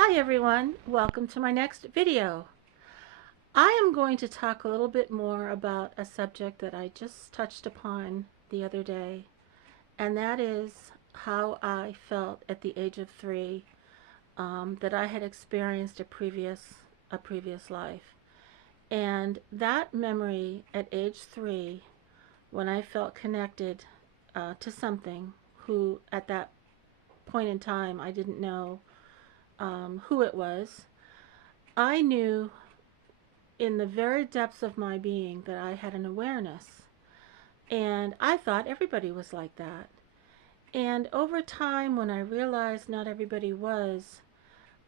Hi everyone, welcome to my next video. I am going to talk a little bit more about a subject that I just touched upon the other day, and that is how I felt at the age of 3, that I had experienced a previous life. And that memory at age 3, when I felt connected to something who at that point in time I didn't know who it was, I knew in the very depths of my being that I had an awareness. And I thought everybody was like that. And over time, when I realized not everybody was,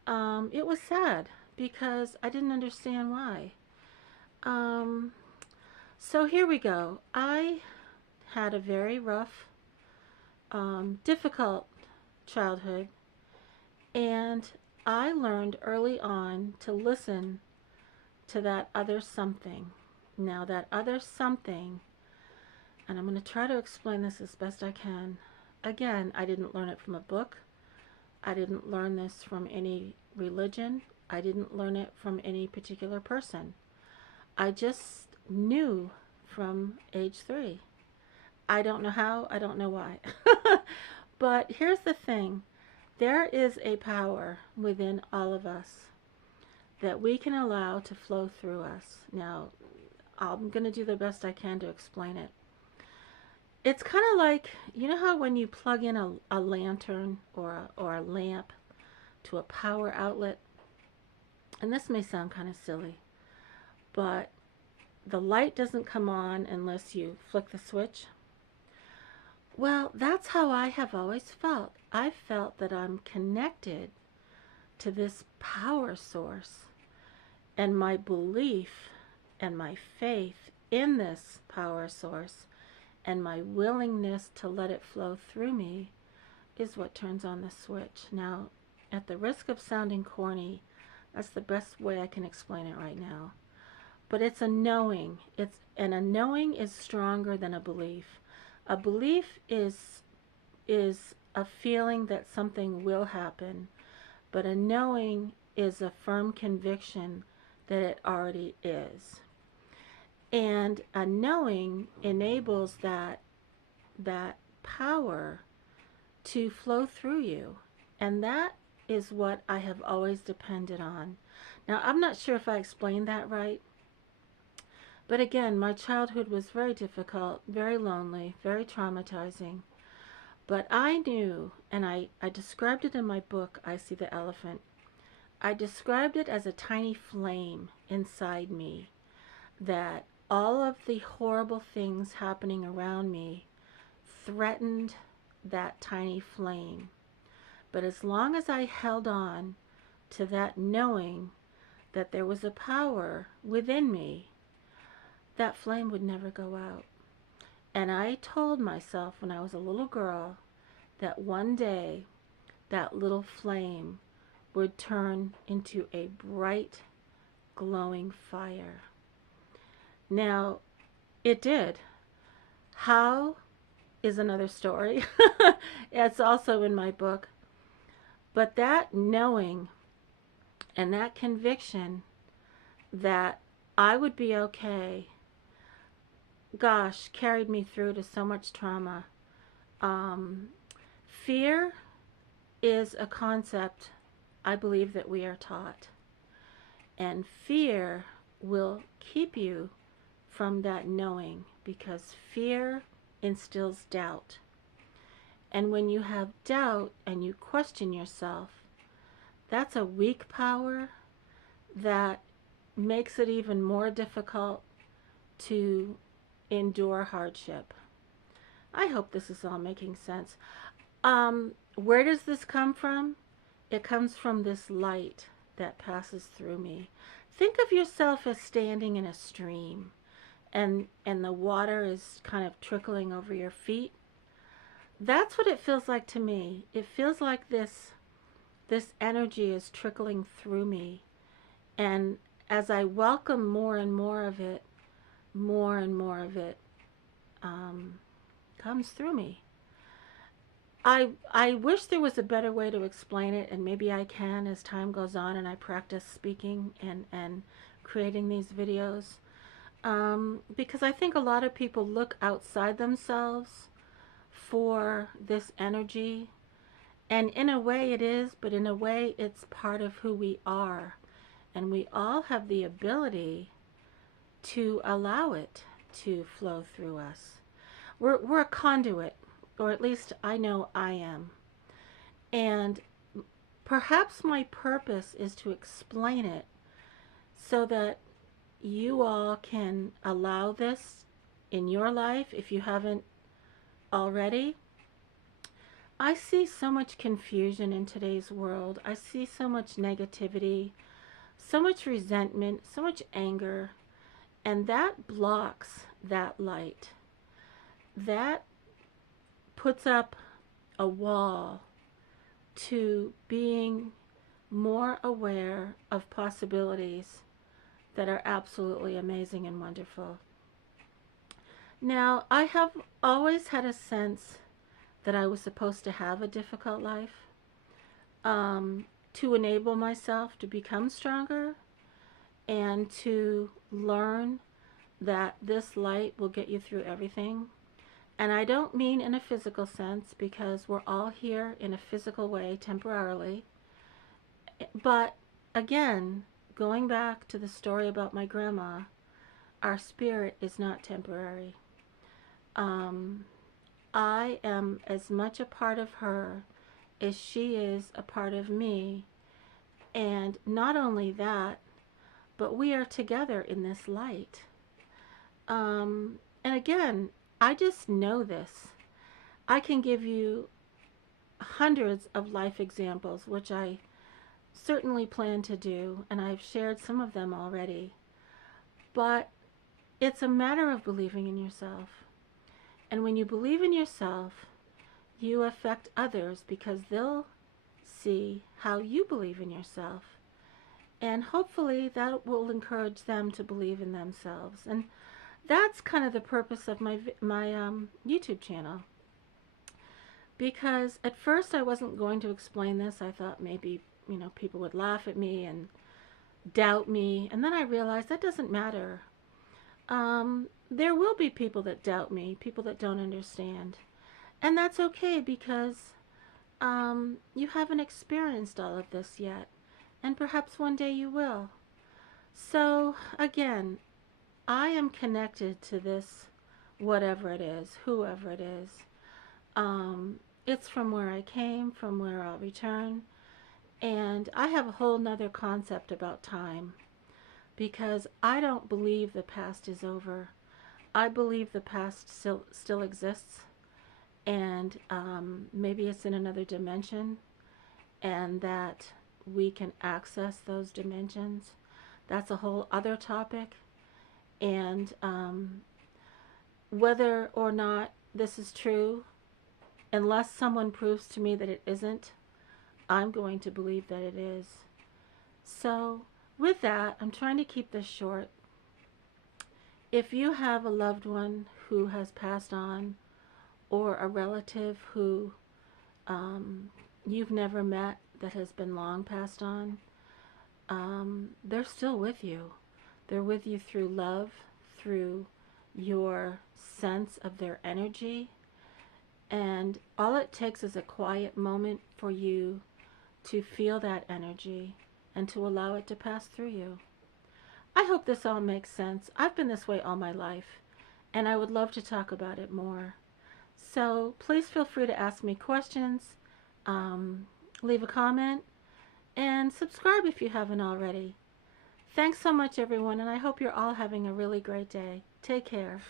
it was sad because I didn't understand why. Um, so here we go. I had a very rough, difficult childhood, and I learned early on to listen to that other something. Now, that other something, and I'm going to try to explain this as best I can. Again, I didn't learn it from a book. I didn't learn this from any religion. I didn't learn it from any particular person. I just knew from age 3. I don't know how, I don't know why. But here's the thing. There is a power within all of us that we can allow to flow through us. Now, I'm going to do the best I can to explain it. It's kind of like, you know how when you plug in a lantern or a lamp to a power outlet, and this may sound kind of silly, but the light doesn't come on unless you flick the switch. Well, that's how I have always felt. I felt that I'm connected to this power source, and my belief and my faith in this power source and my willingness to let it flow through me is what turns on the switch. Now, at the risk of sounding corny, that's the best way I can explain it right now. But it's a knowing. And a knowing is stronger than a belief. A belief is a feeling that something will happen, but a knowing is a firm conviction that it already is. And a knowing enables that power to flow through you. And that is what I have always depended on. Now, I'm not sure if I explained that right. But again, my childhood was very difficult, very lonely, very traumatizing. But I knew, and I described it in my book, I See the Elephant. I described it as a tiny flame inside me, that all of the horrible things happening around me threatened that tiny flame. But as long as I held on to that knowing that there was a power within me, that flame would never go out. And I told myself when I was a little girl that one day that little flame would turn into a bright, glowing fire. Now, it did. How is another story. It's also in my book. But that knowing and that conviction that I would be okay, gosh, carried me through to so much trauma. Fear is a concept I believe that we are taught. And fear will keep you from that knowing, because fear instills doubt. And when you have doubt and you question yourself, that's a weak power that makes it even more difficult to endure hardship. I hope this is all making sense. Where does this come from? It comes from this light that passes through me. Think of yourself as standing in a stream, and the water is kind of trickling over your feet. That's what it feels like to me. It feels like this energy is trickling through me, and as I welcome more and more of it, more and more of it comes through me. I wish there was a better way to explain it, and maybe I can as time goes on and I practice speaking and creating these videos. Because I think a lot of people look outside themselves for this energy, and in a way it is, but in a way it's part of who we are, and we all have the ability to allow it to flow through us. We're a conduit, or at least I know I am. And perhaps my purpose is to explain it so that you all can allow this in your life if you haven't already. I see so much confusion in today's world. I see so much negativity, so much resentment, so much anger, and that blocks that light. That puts up a wall to being more aware of possibilities that are absolutely amazing and wonderful. Now, I have always had a sense that I was supposed to have a difficult life to enable myself to become stronger and to learn that this light will get you through everything. And I don't mean in a physical sense, because we're all here in a physical way temporarily. But again, going back to the story about my grandma, our spirit is not temporary. I am as much a part of her as she is a part of me. And not only that, but we are together in this light. And again, I just know this. I can give you hundreds of life examples, which I certainly plan to do, and I've shared some of them already. But it's a matter of believing in yourself. And when you believe in yourself, you affect others because they'll see how you believe in yourself. And hopefully that will encourage them to believe in themselves. And that's kind of the purpose of my YouTube channel. Because at first I wasn't going to explain this. I thought maybe, people would laugh at me and doubt me. And then I realized that doesn't matter. There will be people that doubt me, people that don't understand. And that's okay, because you haven't experienced all of this yet. And perhaps one day you will. So again, I am connected to this, whatever it is, whoever it is. It's from where I came, from where I'll return. And I have a whole nother concept about time, because I don't believe the past is over. I believe the past still exists, and maybe it's in another dimension, and that we can access those dimensions. That's a whole other topic. And whether or not this is true, unless someone proves to me that it isn't, I'm going to believe that it is. So with that, I'm trying to keep this short. If you have a loved one who has passed on, or a relative who you've never met that has been long passed on, they're still with you. They're with you through love, through your sense of their energy. And all it takes is a quiet moment for you to feel that energy and to allow it to pass through you. I hope this all makes sense. I've been this way all my life, and I would love to talk about it more. So please feel free to ask me questions, leave a comment, and subscribe if you haven't already. Thanks so much, everyone, and I hope you're all having a really great day. Take care.